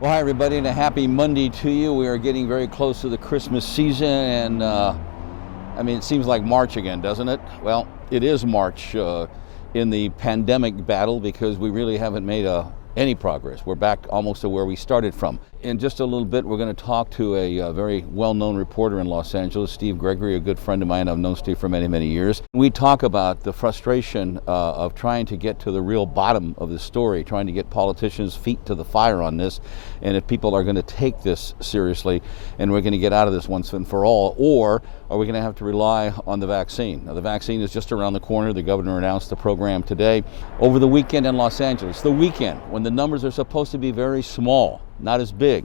Well, hi everybody, and a happy Monday to you. We are getting very close to the Christmas season, and it seems like March again, doesn't it? Well, it is March in the pandemic battle because we really haven't made any progress. We're back almost to where we started from. In just a little bit, we're going to talk to a very well-known reporter in Los Angeles, Steve Gregory, a good friend of mine. I've known Steve for many, many years. We talk about the frustration of trying to get to the real bottom of the story, trying to get politicians' feet to the fire on this, and if people are going to take this seriously and we're going to get out of this once and for all, or are we going to have to rely on the vaccine? Now, the vaccine is just around the corner. The governor announced the program today. Over the weekend in Los Angeles, the weekend when the numbers are supposed to be very small, not as big,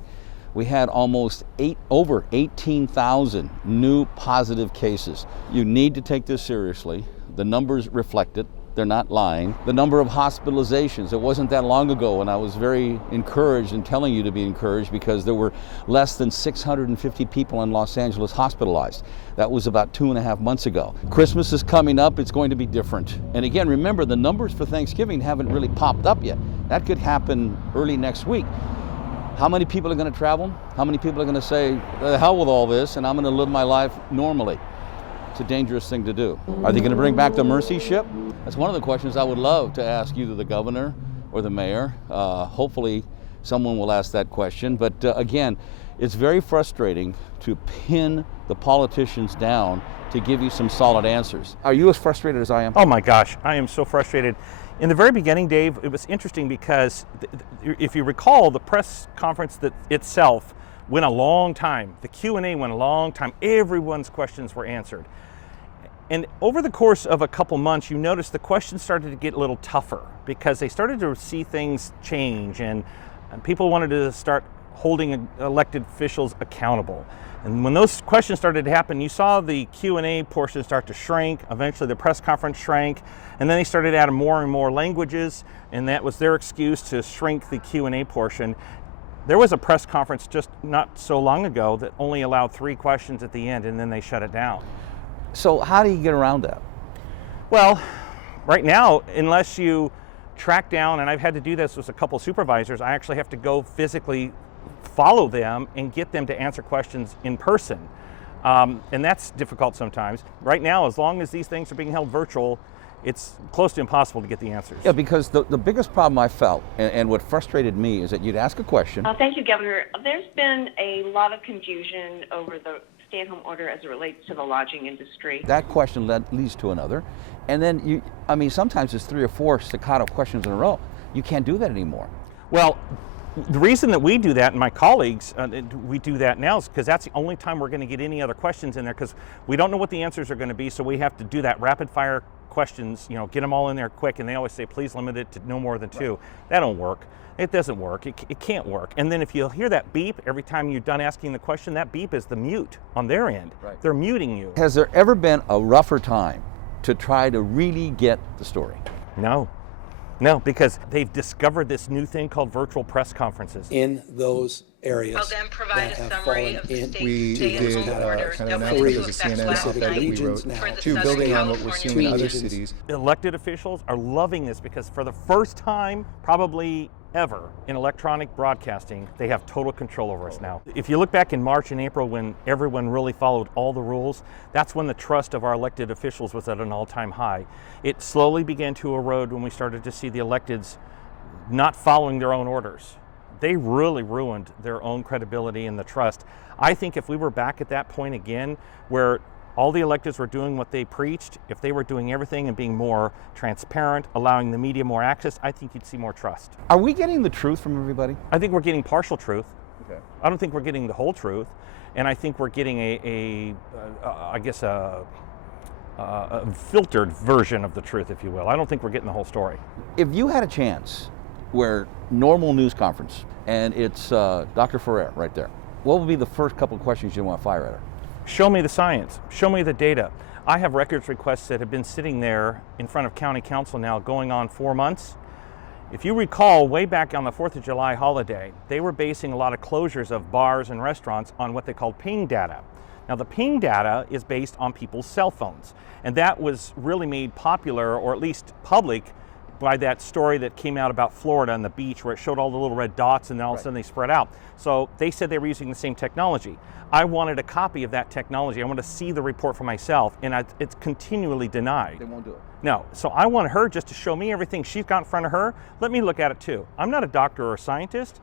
we had almost over 18,000 new positive cases. You need to take this seriously. The numbers reflect it. They're not lying. The number of hospitalizations, it wasn't that long ago, and I was very encouraged and telling you to be encouraged because there were less than 650 people in Los Angeles hospitalized. That was about 2.5 months ago. Christmas is coming up. It's going to be different. And again, remember, the numbers for Thanksgiving haven't really popped up yet. That could happen early next week. How many people are going to travel? How many people are going to say, the hell with all this, and I'm going to live my life normally? It's a dangerous thing to do. Are they going to bring back the mercy ship? That's one of the questions I would love to ask either the governor or the mayor. Hopefully someone will ask that question. But again, it's very frustrating to pin the politicians down to give you some solid answers. Are you as frustrated as I am? Oh my gosh, I am so frustrated. In the very beginning, Dave, it was interesting because if you recall, the press conference itself went a long time. The Q&A went a long time. Everyone's questions were answered. And over the course of a couple months, you notice the questions started to get a little tougher because they started to see things change and people wanted to start holding elected officials accountable. And when those questions started to happen, you saw the Q&A portion start to shrink. Eventually the press conference shrank, and then they started adding more and more languages, and that was their excuse to shrink the Q&A portion. There was a press conference just not so long ago that only allowed 3 questions at the end, and then they shut it down. So how do you get around that? Well, right now, unless you track down, and I've had to do this with a couple supervisors, I actually have to go physically follow them and get them to answer questions in person. And that's difficult sometimes. Right now, as long as these things are being held virtual, it's close to impossible to get the answers. Yeah, because the biggest problem I felt, and what frustrated me, is that you'd ask a question. Thank you, Governor. There's been a lot of confusion over the stay-at-home order as it relates to the lodging industry. That question leads to another. And then, sometimes it's 3 or 4 staccato questions in a row. You can't do that anymore. Well, the reason that we do that, and my colleagues, we do that now, is because that's the only time we're going to get any other questions in there, because we don't know what the answers are going to be, so we have to do that rapid-fire questions, get them all in there quick, and they always say, please limit it to no more than 2. Right. That don't work. It doesn't work. It can't work. And then if you'll hear that beep every time you're done asking the question, that beep is the mute on their end. Right. They're muting you. Has there ever been a rougher time to try to really get the story? No, because they've discovered this new thing called virtual press conferences. In those areas I'll then provide that a have summary fallen of the in. state's We did orders kind that of went announcement into as a effect CNN last op-ed that we night wrote for the to Southern building on what we're California seeing in other region. cities. Elected officials are loving this because for the first time, probably ever, in electronic broadcasting, they have total control over us now. If you look back in March and April when everyone really followed all the rules, that's when the trust of our elected officials was at an all-time high. It slowly began to erode when we started to see the electeds not following their own orders. They really ruined their own credibility and the trust. I think if we were back at that point again, where all the electeds were doing what they preached, if they were doing everything and being more transparent, allowing the media more access, I think you'd see more trust. Are we getting the truth from everybody? I think we're getting partial truth. Okay. I don't think we're getting the whole truth. And I think we're getting a filtered version of the truth, if you will. I don't think we're getting the whole story. If you had a chance where normal news conference and it's Dr. Ferrer right there, what would be the first couple of questions you want to fire at her? Show me the science. Show me the data. I have records requests that have been sitting there in front of county council now going on 4 months. If you recall, way back on the 4th of July holiday, they were basing a lot of closures of bars and restaurants on what they called ping data. Now the ping data is based on people's cell phones, and that was really made popular, or at least public, by that story that came out about Florida and the beach where it showed all the little red dots and then all of a sudden they spread out. So they said they were using the same technology. I wanted a copy of that technology. I wanted to see the report for myself, and it's continually denied. They won't do it. No, so I want her just to show me everything she's got in front of her. Let me look at it too. I'm not a doctor or a scientist,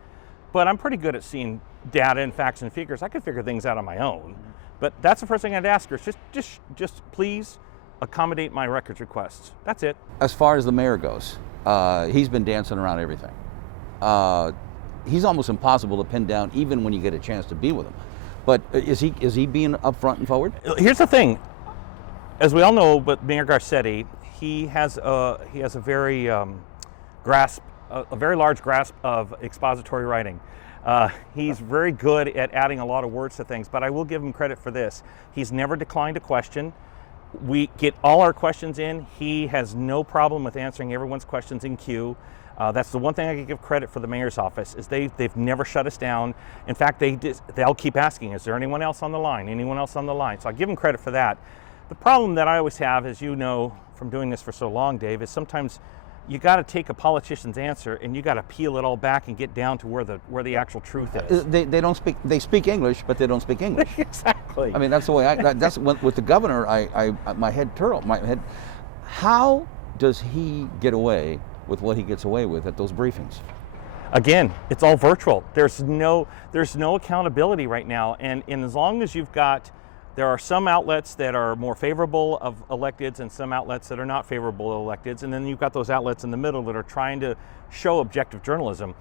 but I'm pretty good at seeing data and facts and figures. I could figure things out on my own. But that's the first thing I'd ask her. Just please accommodate my records requests. That's it. As far as the mayor goes, he's been dancing around everything. He's almost impossible to pin down, even when you get a chance to be with him. But is he being upfront and forward? Here's the thing. As we all know, but Mayor Garcetti, he has a very very large grasp of expository writing. He's very good at adding a lot of words to things, but I will give him credit for this. He's never declined a question. We get all our questions in. He has no problem with answering everyone's questions in queue. That's the one thing I can give credit for the mayor's office, is they've never shut us down. In fact, they'll keep asking, is there anyone else on the line? Anyone else on the line? So I give them credit for that. The problem that I always have, as you know from doing this for so long, Dave, is sometimes you got to take a politician's answer and you got to peel it all back and get down to where the actual truth is. They don't speak. They speak English, but they don't speak English. Exactly. I mean, that's the way. That's with the governor. My head turtled. How does he get away with what he gets away with at those briefings? Again, it's all virtual. There's no accountability right now, and as long as there are some outlets that are more favorable of electeds and some outlets that are not favorable of electeds, and then you've got those outlets in the middle that are trying to show objective journalism.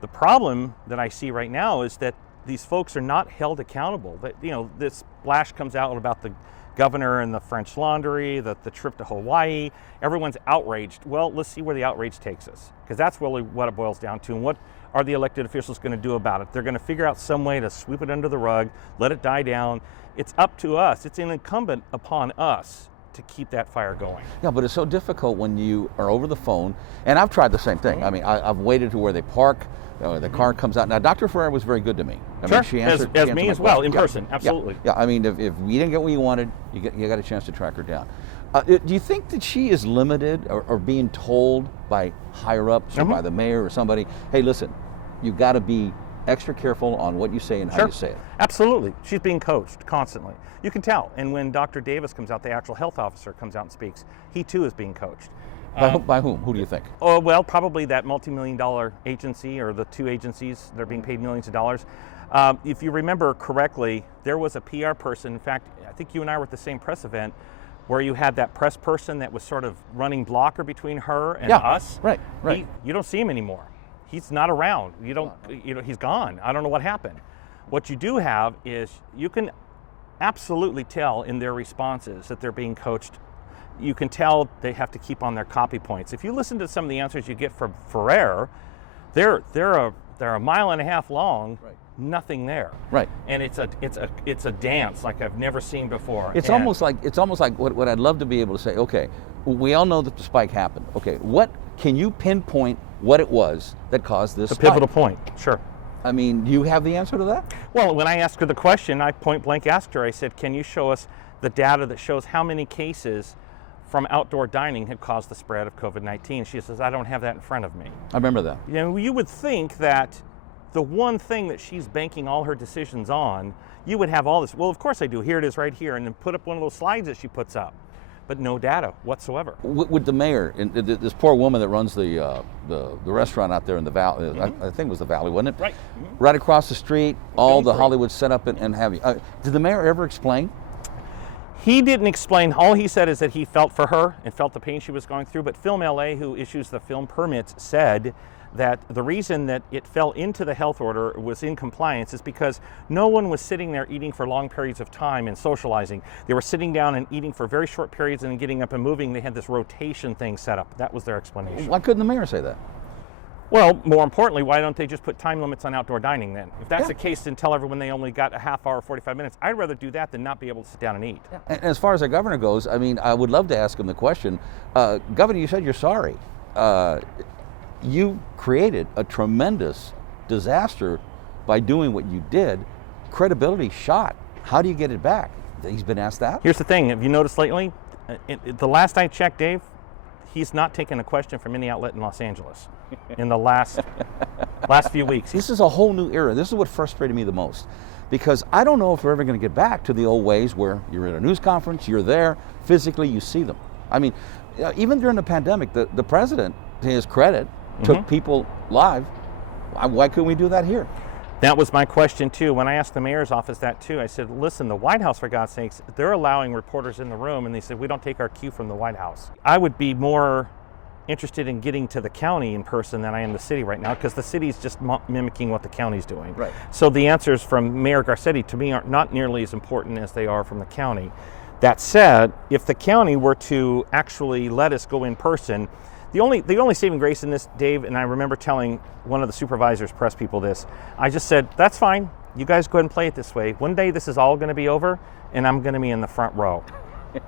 The problem that I see right now is that these folks are not held accountable. That, this splash comes out about the governor and the French Laundry, the trip to Hawaii. Everyone's outraged. Well, let's see where the outrage takes us, because that's really what it boils down to. And what are the elected officials going to do about it? They're going to figure out some way to sweep it under the rug, let it die down. It's up to us. It's incumbent upon us to keep that fire going. Yeah, but it's so difficult when you are over the phone. And I've tried the same thing. I mean, I've waited to where they park. The car comes out. Now, Dr. Ferrer was very good to me. I mean, she answered, as me as well, in person, absolutely. Yeah. I mean, if you didn't get what you wanted, you got a chance to track her down. Do you think that she is limited or being told by higher ups or by the mayor or somebody, hey, listen, you've got to be extra careful on what you say and how you say it? Absolutely. She's being coached constantly. You can tell. And when Dr. Davis comes out, the actual health officer comes out and speaks, he too is being coached. By whom? Who do you think? Oh, well, probably that multi-million-dollar agency, or the two agencies that are being paid millions of dollars. If you remember correctly, there was a PR person. In fact, I think you and I were at the same press event where you had that press person that was sort of running blocker between her and us. Right. You don't see him anymore. He's not around. He's gone. I don't know what happened. What you do have is you can absolutely tell in their responses that they're being coached. You can tell they have to keep on their copy points. If you listen to some of the answers you get from Ferrer, they're a mile and a half long. Right. Nothing there. Right. And it's a dance like I've never seen before. It's almost like what I'd love to be able to say. Okay, we all know that the spike happened. Okay, what can you pinpoint what it was that caused this the spike? Pivotal point? Sure. I mean, do you have the answer to that? Well, when I asked her the question, I point blank asked her. I said, "Can you show us the data that shows how many cases from outdoor dining had caused the spread of COVID-19?" She says, "I don't have that in front of me." I remember that. You would think that the one thing that she's banking all her decisions on, you would have all this. Well, of course I do. Here it is right here. And then put up one of those slides that she puts up. But no data whatsoever. With the mayor, and this poor woman that runs the restaurant out there in the valley, I think it was the valley, wasn't it? Right. Right across the street, all the Hollywood set up and have you. Did the mayor ever explain? He didn't explain. All he said is that he felt for her and felt the pain she was going through. But Film LA, who issues the film permits, said that the reason that it fell into the health order was in compliance is because no one was sitting there eating for long periods of time and socializing. They were sitting down and eating for very short periods and then getting up and moving. They had this rotation thing set up. That was their explanation. Why couldn't the mayor say that? Well, more importantly, why don't they just put time limits on outdoor dining then? If that's the case, then tell everyone they only got a half hour, 45 minutes. I'd rather do that than not be able to sit down and eat. Yeah. And as far as the governor goes, I mean, I would love to ask him the question. Governor, you said you're sorry. You created a tremendous disaster by doing what you did. Credibility shot. How do you get it back? He's been asked that. Here's the thing. Have you noticed lately? The last I checked, Dave, he's not taken a question from any outlet in Los Angeles in the last few weeks. This is a whole new era. This is what frustrated me the most, because I don't know if we're ever going to get back to the old ways where you're at a news conference, you're there, physically you see them. I mean, even during the pandemic, the president, to his credit, took people live. Why couldn't we do that here? That was my question too. When I asked the mayor's office that too, I said, listen, the White House, for God's sakes, they're allowing reporters in the room, and they said, we don't take our cue from the White House. I would be more interested in getting to the county in person than I am the city right now, because the city's just mimicking what the county's doing. Right. So the answers from Mayor Garcetti to me are not nearly as important as they are from the county. That said, if the county were to actually let us go in person, the only saving grace in this, Dave, and I remember telling one of the supervisors, press people this, I just said, that's fine. You guys go ahead and play it this way. One day this is all going to be over, and I'm going to be in the front row.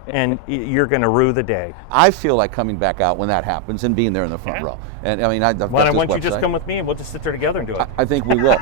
And you're going to rue the day. I feel like coming back out when that happens and being there in the front row. And I mean, Why don't you just come with me and we'll just sit there together and do it? I think we will.